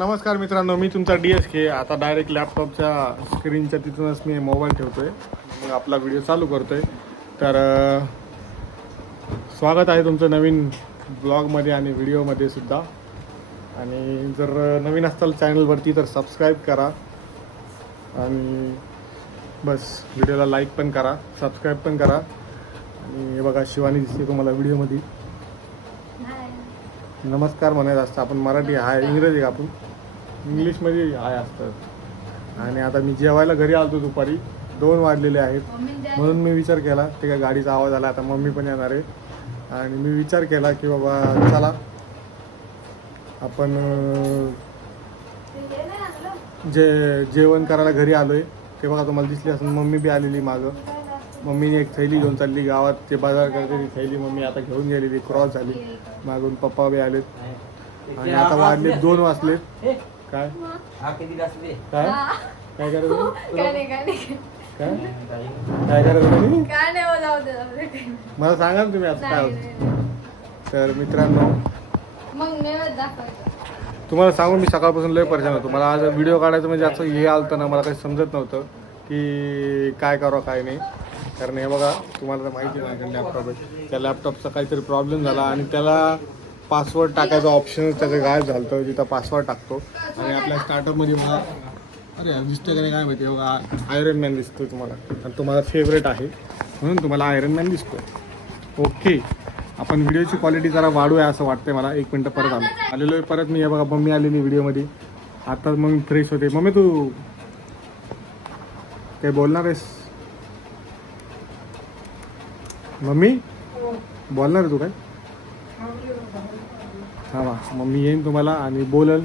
नमस्कार मित्रांनो मी तुमचा डी एस के. आता डायरेक्ट लॅपटॉपच्या स्क्रीनच्या तिथूनच मी मोबाईल ठेवतोय. मग आपला व्हिडिओ चालू करतोय. तर अं, स्वागत आहे तुमचं नवीन ब्लॉगमध्ये आणि व्हिडिओमध्ये सुद्धा. आणि जर नवीन असाल चॅनलवरती तर सबस्क्राईब करा. आणि बस व्हिडिओला लाईक पण करा सबस्क्राईब पण करा. आणि बघा शिवानी दिसते तुम्हाला व्हिडिओमध्ये नमस्कार म्हणायचं असतं आपण मराठी आहे इंग्रजी आपण. इंग्लिशमध्ये हाय असतं आणि आता मी जेवायला घरी आलतो दुपारी. दोन वाजलेले आहेत. म्हणून मी विचार केला ते काय गाडीचा आवाज आला आता मम्मी पण येणार आहे. आणि मी विचार केला की बाबा चला. आपण जे जेवण करायला घरी आलोय ते बघा तुम्हाला दिसली असेल मम्मी बी आलेली मागं. मम्मीने एक थैली घेऊन चालली गावात ते बाजार करते ती थैली मम्मी आता घेऊन गेलेली क्रॉस झाली. मागून पप्पा बी आलेत. आणि आता वाजले दोन वाजले. काय? हा किती असते काय? काय करायचं काय नाही काय नाही. काय? काय करायचं तुम्ही काय नाही हो, जाऊ दे जाऊ दे. मला सांगा ना तुम्ही आता काय नाही, होतं. नाही. तर मित्रांनो मग नैवेद्य दाखवायचं तुम्हाला सांगून मी सकाळपासून लय परेशान होतो. मला आज व्हिडिओ काढायचं म्हणजे असं हे आलं ना मला काही समजत नव्हतं की काय करावं काय नाही. कारण हे बघा तुम्हाला तर माहिती नाही लॅपटॉप आहे त्या लॅपटॉपचा काहीतरी प्रॉब्लेम झाला आणि त्याला पासवर्ड टाकायचा ऑप्शन त्याचं गायब झालं होतं जिथं पासवर्ड टाकतो. आणि आपल्या स्टार्टअपमध्ये मला अरे दिसतं का नाही काय माहिती बघा आयरन मॅन दिसतो तुम्हाला. आणि तुम्हाला फेवरेट आहे. म्हणून तुम्हाला आयरन मॅन दिसतो ओके आपण व्हिडिओची क्वालिटी जरा वाढूया असं वाटतंय मला. एक मिनटं परत आलो. आलेलो आहे परत मी. या बघा मम्मी आलेली व्हिडिओमध्ये आता मग फ्रेश होते. मम्मी तू काही बोलणार आहेस? मम्मी? बोलणार आहे तू काय? हा वा मी येईन तुम्हाला आणि बोलल.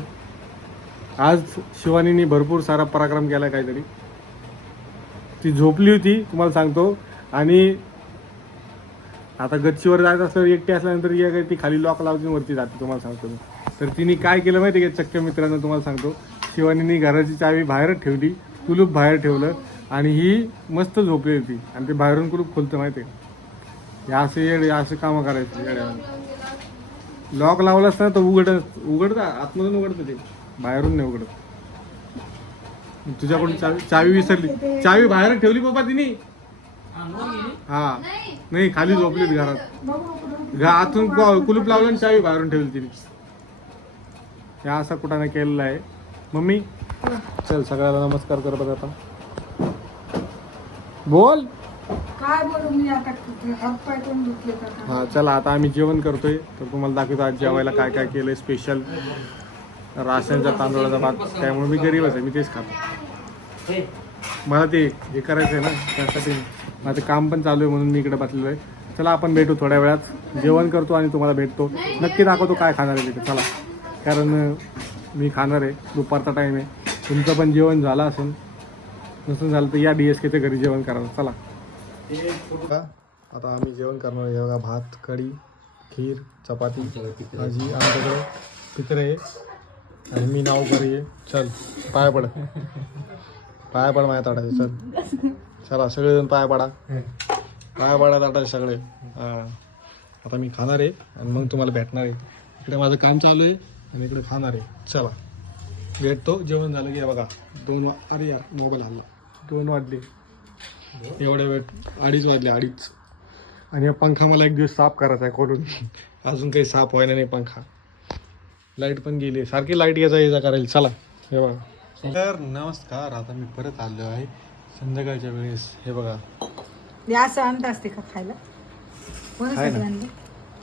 आज शिवानीने भरपूर सारा पराक्रम केला काहीतरी. ती झोपली होती तुम्हाला सांगतो. आणि आता गच्चीवर जायचं असल्यावर एकटी असल्यानंतर या काही ती खाली लॉक लावून वरती जाते तुम्हाला सांगतो मी. तर तिने काय केलं माहिती आहे का चक्क मित्रांनो तुम्हाला सांगतो. शिवानीने घराची चावी बाहेरच ठेवली कुलूप बाहेर ठेवलं आणि ही मस्त झोपली होती. आणि ते बाहेरून कुलूप खोलतं माहिती आहे. का? हे असे असे कामं करायची. येड्या लॉक लावलं असतं तर उघड उघडतं आतमधून उघडतं ते बाहेरून नाही उघडत. तुझ्याकडून चावी चावी विसरली. चावी बाहेर ठेवली बाबा तिने? हा. नाही. खाली झोपलीत घरात. घा आतून कु- कुलूप लावलं आणि चावी बाहेरून ठेवली तिने. हे असा कुठाने केलेला आहे. मम्मी? चल सगळ्याला नमस्कार कर बघ आता. बोल. काय बोलू मी आता? हातपाय पण दुखले हा चला आता आम्ही जेवण करतोय. तर तुम्हाला दाखवतो आज जेवायला काय काय केलंय स्पेशल राशनचा तांदूळाचा भात. त्यामुळे मी गरीबच आहे मी तेच खातो. मला ते हे करायचं आहे ना त्यासाठी. माझं काम पण चालू आहे म्हणून मी इकडे बसलेलो आहे. चला आपण भेटू थोड्या वेळात. जेवण करतो आणि तुम्हाला भेटतो. नक्की दाखवतो काय खाणार आहे तिथे चला. कारण मी खाणार आहे. दुपारचा टाईम आहे. तुमचं पण जेवण झालं असून नसून झालं तर या डी एस केच्या घरी जेवण करायला चला. आता आम्ही जेवण करणार आहे. बघा भात कढी खीर चपाती. भाजी आमच्याकडे पित्र आहे. आणि मी नाव घरी चल पाय पड. पाय पड माझ्या ताटाचे चल. चला सगळेजण पाय पडा. पाय पडा ताटाचे सगळे. आता मी खाणार आहे आणि मग तुम्हाला भेटणार आहे. इकडे माझं काम चालू आहे आणि इकडे खाणार आहे. चला. भेटतो. जेवण झालं की बघा. दोन वा अरे यार मोबाईल हल्ला दोन वाजले. एवढ्या वेळ अडीच वाजले अडीच. आणि हा पंखा मला एक दिवस साफ करायचा आहे खोलून. अजून काही साफ व्हायला नाही पंखा. लाइट पण गेली. सारखी लाइट याचा याचा करायला चला हे बघा. तर नमस्कार. आता मी परत आलो आहे संध्याकाळच्या वेळेस. हे बघा. असं आणत असते का खायला? कोणासाठी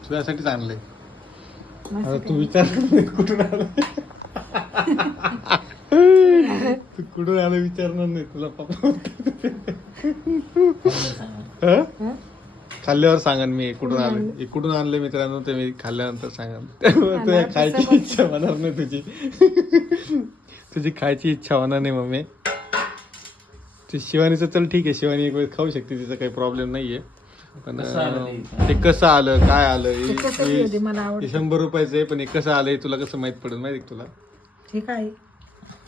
तुझ्यासाठीच आणलंय. मस्त आता तू विचार कुठून आलं तू कुठून आलं विचारणार नाही तुला पप्पा हं? हं? खाल्ल्यावर सांगन मी कुठून आलं? हे कुठून आणलं मित्रांनो ते मी खाल्ल्यानंतर सांगन. त्यामुळे तुझ्या खायची इच्छा होणार नाही तुझी. तुझी खायची इच्छा होणार नाही मम्मी. ते शिवानीचं चल ठीक आहे शिवानी एक वेळ खाऊ शकते तिचा काही प्रॉब्लेम नाहीये. पण कसं आलं अं, ते? कसं आलं काय आलं ते हे- कसं हे- होते मला हे आवडतं शंभर रुपयाचं आहे पण हे कसं आलंय तुला कसं माहीत पडेल माहिती तुला? ठीक आहे.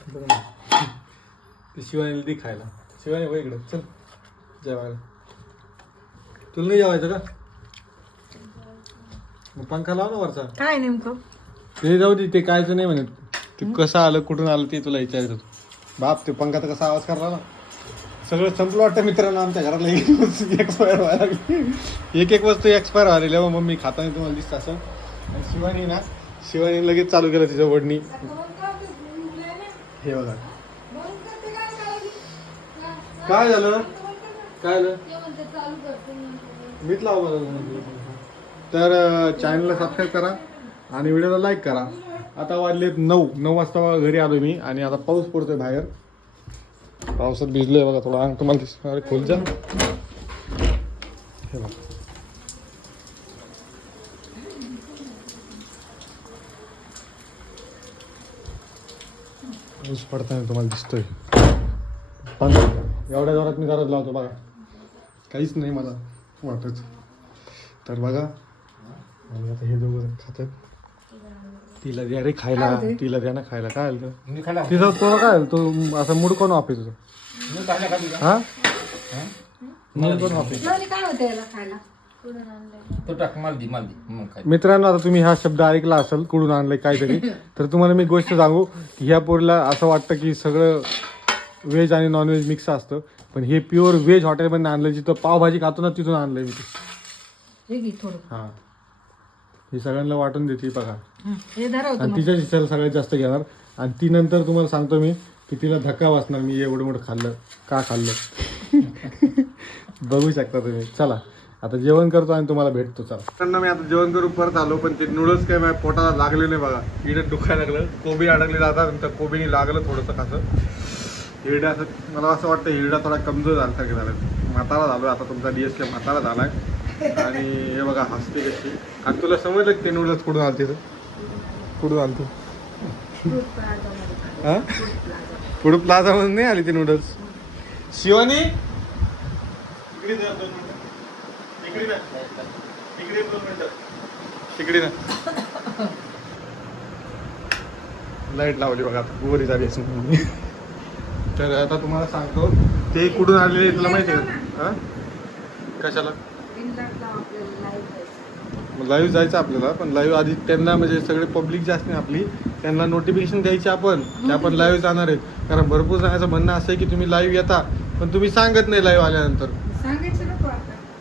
ते शिवानीला दे खायला. शिवानी हो इकडं. चल. जेवायला. तुला नाही जेवायचं का? मग पंखा लाव ना वरचा. काय नेमकं? ते जाऊ दे ते कायचं नाही म्हणत. ते कसं आलं कुठून आलं ते तुला विचारत. बाप ते पंखाचा कसा आवाज करला ना सगळं संपलं वाटतं मित्रांनो आमच्या घरातलं. एक वस्तू एक्सपायर व्हायला लागली. एक एक वस्तू एक्सपायर व्हायला मग मम्मी खाताना तुम्हाला दिसत असं. आणि शिवानी ना शिवानी लगेच चालू केलं तिचं वडणी. हे बघा. काय झालं? काय झालं. मीच लाव तर चॅनलला सबस्क्राईब करा आणि व्हिडिओला लाईक करा. आता वाजलेत नऊ. नऊ वाजता घरी आलो मी आणि आता पाऊस पडतोय बाहेर. पावसात भिजलोय बघा थोडा. अंग तुम्हाला दिसत अरे खोल जा हे बघा. पाऊस पडताना तुम्हाला दिसतोय. पण एवढ्या जोरात मी जरा लावतो बघा. काहीच नाही मला वाटत. तर बघा. आणि आता हे दोघं खातात. तिला द्या रे खायला? तिला द्या ना खायला. काय आलं मी खाला तिचा तो काय? आलं? तो असा मूड कोण वापे तुझं? हा? मूड कोण वापे काय होतं याला खायला? तो टाक माल दे माल दे मग काय? मित्रांनो आता तुम्ही हा शब्द ऐकला असेल कुठून आणलंय काहीतरी तर तुम्हाला मी गोष्ट सांगू की ह्या पोरीला असं वाटतं की सगळं व्हेज आणि नॉनव्हेज मिक्स असतं पण हे प्युअर व्हेज हॉटेलमधून आणलं जिथं पावभाजी खातो ना तिथून आणलंय मी ते. हे घे थोडं. हा. ही सगळ्यांना वाटून देते बघा. हं, हे धरा होतं आणि मग. तिच्याच हिस्साला सगळ्यात जास्त घेणार. आणि ती नंतर तुम्हाला सांगतो मी की तिला धक्का वाचणार मी एवढं मोठं खाल्लं का खाल्लं? बघू शकता तुम्ही. चला. आता जेवण करतो आणि तुम्हाला भेटतो चला. त्यांना मी आता जेवण करून परत आलो पण ते नूडल्स काय माझ्या पोटाला लागले नाही बघा. इडं दुखायला लागलं. कोबी अडकली जातात आणि त्या कोबीने लागलं थोडंसं कसं हिरड्या असं मला असं वाटतं हिरडा थोडा कमजोर झाल्यासारखं झालं. म्हातारा झालो आता तुमचा डी एस के म्हातारा झालाय. आणि हे बघा हसते कशी. आणि तुला समजलं ते नूडल्स कुठून आलते तर कुठून आलते हां? प्लाझामध्ये खाल्लं. पुढे प्लाझा नाही आली ती नूडल्स शिवानी? तिकडे ना. लाइट लावली बघा आता गोरी झाली. तर आता तुम्हाला सांगतो ते कुठून आलेले तुला माहिती आहे का? हा? कशाला. लाईव्ह जायचं आपल्याला पण लाईव्ह आधी त्यांना म्हणजे सगळे पब्लिक जी असते आपली त्यांना नोटिफिकेशन द्यायची आपण की आपण लाईव्ह जाणार आहेत कारण भरपूर जणांचं म्हणणं असं आहे की तुम्ही लाईव्ह येता पण तुम्ही सांगत नाही लाईव्ह आल्यानंतर.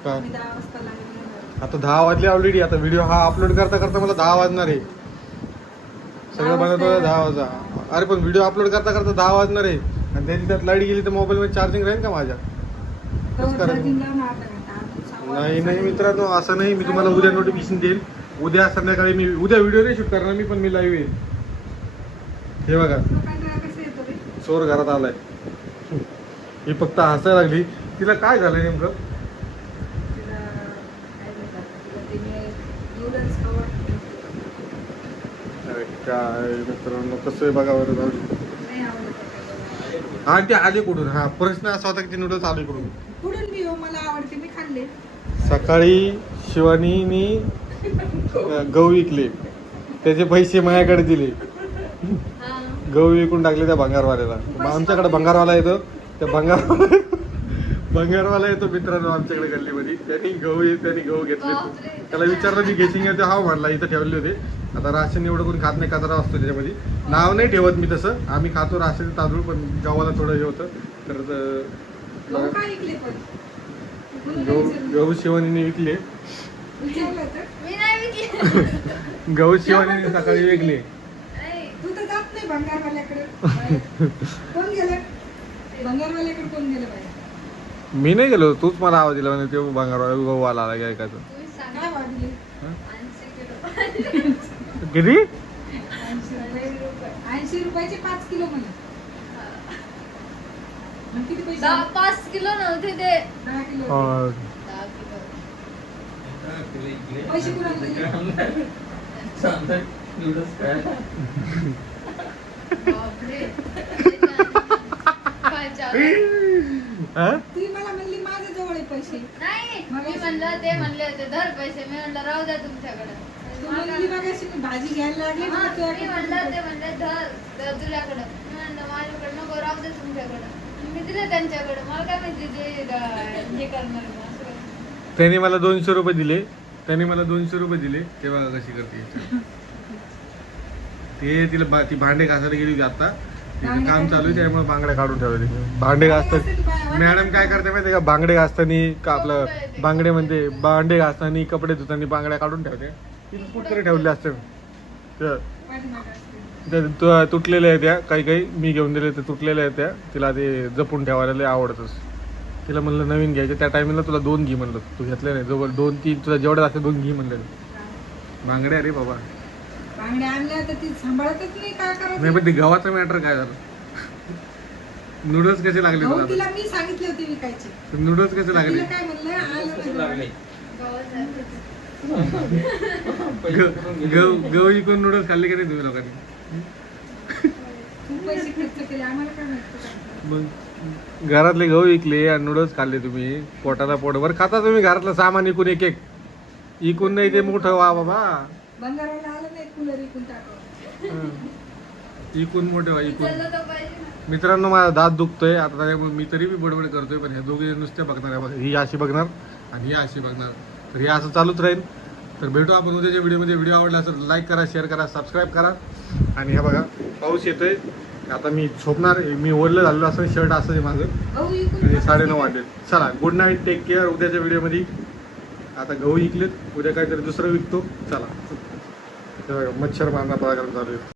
नको आता दहा वाजले ऑलरेडी आता व्हिडिओ हा अपलोड करता करता मला दहा वाजणार आहे. सगळं दहा बनवतो वाजता दहा वाजा अरे पण व्हिडिओ अपलोड करता करता दहा वाजणार आहे. आणि त्याची त्यात लाइट गेली तर मोबाईल मध्ये चार्जिंग राहील का माझ्या? कसं करायचं? नाही नाही मित्रांनो असं नाही. मी तुम्हाला उद्या नोटिफिकेशन देईल. उद्या संध्याकाळी मी उद्या व्हिडिओ नाही शूट करणार मी पण मी लाईव्ह येईल. हे बघा? चोर घरात आलाय. ही फक्त हसायला लागली. तिला काय झालं नेमकं तिला काय म्हणतात, तिला ते मी noodles आवडतात. अरे काय मित्रांनो कसं आहे बघा बरं जाऊ. हा ते आले कुठून? हा प्रश्न असा होता की ते नूडल्स आले कुठून? कुठून बी हो मला आवडते मी खाल्ले. सकाळी शिवानीनी अं, गहू विकले. त्याचे पैसे माझ्याकडे दिले. हा. गहू विकून टाकले त्या भंगारवाल्याला. मग आमच्याकडे भंगारवाला येतो त्या भंगार भंगारवाला येतो मित्रांनो आमच्याकडे गल्लीमध्ये. त्यांनी गहू त्यांनी गहू घेतले. त्याला विचारलं मी घेशील का? ते हा म्हणला इथं ठेवले होते. आता राशन एवढं कोण खात नाही कचरा असतो त्याच्यामध्ये. नाव नाही ठेवत मी तसं. आम्ही खातो राशन तांदूळ पण गव्हाला थोडं हे होतं. तर गहू गहू शिवानीने विकले. गहू शिवानीने सकाळी विकले. नाही. तू तर जात नाही भंगारवाल्याकडे बाहेर. कोण गेलं? कोण गेलं मी नाही गेलो तूच मला आवाज दिला म्हणजे ते भंगारवाला गहू आला आला काय किती? ऐंशी रुपये ऐंशी रुपयाचे पाच किलो म्हणा. पाच किलो नव्हते ते दहा किलो. अं, दहा किलो. पैसे कुणाला दिले? पैसे. नाही मी म्हणलं ते म्हणले होते धर पैसे. मी म्हणलं राहू द्या तुमच्याकडे. तू म्हणली बघाशी मी भाजी घ्यायला लागली हा, ना मी तुझ्याकडे म्हणलं ते म्हणले धर धर तुझ्याकडं. मी म्हणलं माझ्याकडे नको राहू दे तुमच्याकडं. मी दिले त्यांच्याकडे. मला काय माहिती ते ग- हे करणार म्हणून असं काय. त्यांनी मला दोनशे रुपये दिले. त्यांनी मला दोनशे रुपये दिले. ते बघा कशी करते. ते तिला बा- ती भांडे घासायला गेली होती आता. काम चालू आहे त्यामुळे बांगड्या काढून ठेवले बांडे घासतात. मॅडम काय करते माहिती का? बांगडे घासताना का आपलं बांगडे म्हणते बांडे घासताना कपडे धुताना बांगड्या काढून ठेवते. कुठतरी ठेवले असते. तर तुटलेल्या आहेत त्या काही काही. मी घेऊन दिले ते तुटलेल्या आहेत त्या. तिला ते जपून ठेवायला आवडतच. तिला म्हणलं नवीन घ्यायचं. त्या टायमिंगला तुला दोन घे म्हणलं. तू घेतले नाही. जवळ दोन तीन तुला जेवढे असते दोन घे म्हणलं. बांगड्या रे बाबा. बांगड्या आणल्या तर ती सांभाळतच नाही काय नाही पण ते गव्हाचं मॅटर काय झालं? नूडल्स कसे लागले भाऊ तुला? तिला मी सांगितले होते विकायचे. नूडल्स कसे लागले? तिला काय म्हणलं आलं लागले नाही. गावात ग- गव गव इकून नूडल्स खाल्ले की नाही तुम्ही लोकांनी? खूप पैसे खर्च केले आम्हाला काय माहिती मग घरातले गहू विकले आणि नूडल्स खाल्ले तुम्ही पोटाला पोटभर खाता तुम्ही घरातलं सामान इकून एक एक इकून नाही ते मोठं वा बाबा. बंगाराला आलं नाही कूलर इकून मोठे वा इकून. मित्रांनो माझा दात दुखतोय. आता त्याच्यामुळे मी तरी बी बडबड करतोय पण ह्या दोघे नुसते बघणार आहे. ही अशी बघणार आणि ही अशी बघणार. तर हे असं चालूच राहील. तर भेटू आपण उद्याच्या व्हिडिओमध्ये. व्हिडिओ आवडला असेल लाईक करा शेअर करा सबस्क्राईब करा. आणि हे बघा पाऊस येतोय. आता मी झोपणार मी ओरलं झालेलं असं शर्ट असं आहे माझं. भाऊ इकून आणि साडेनऊ वाजले. चला गुड नाईट टेक केअर उद्याच्या व्हिडिओमध्ये. आता गहू विकलेत उद्या काहीतरी दुसरं विकतो. चला. मच्छर मारणा पराक्रम चालू आहे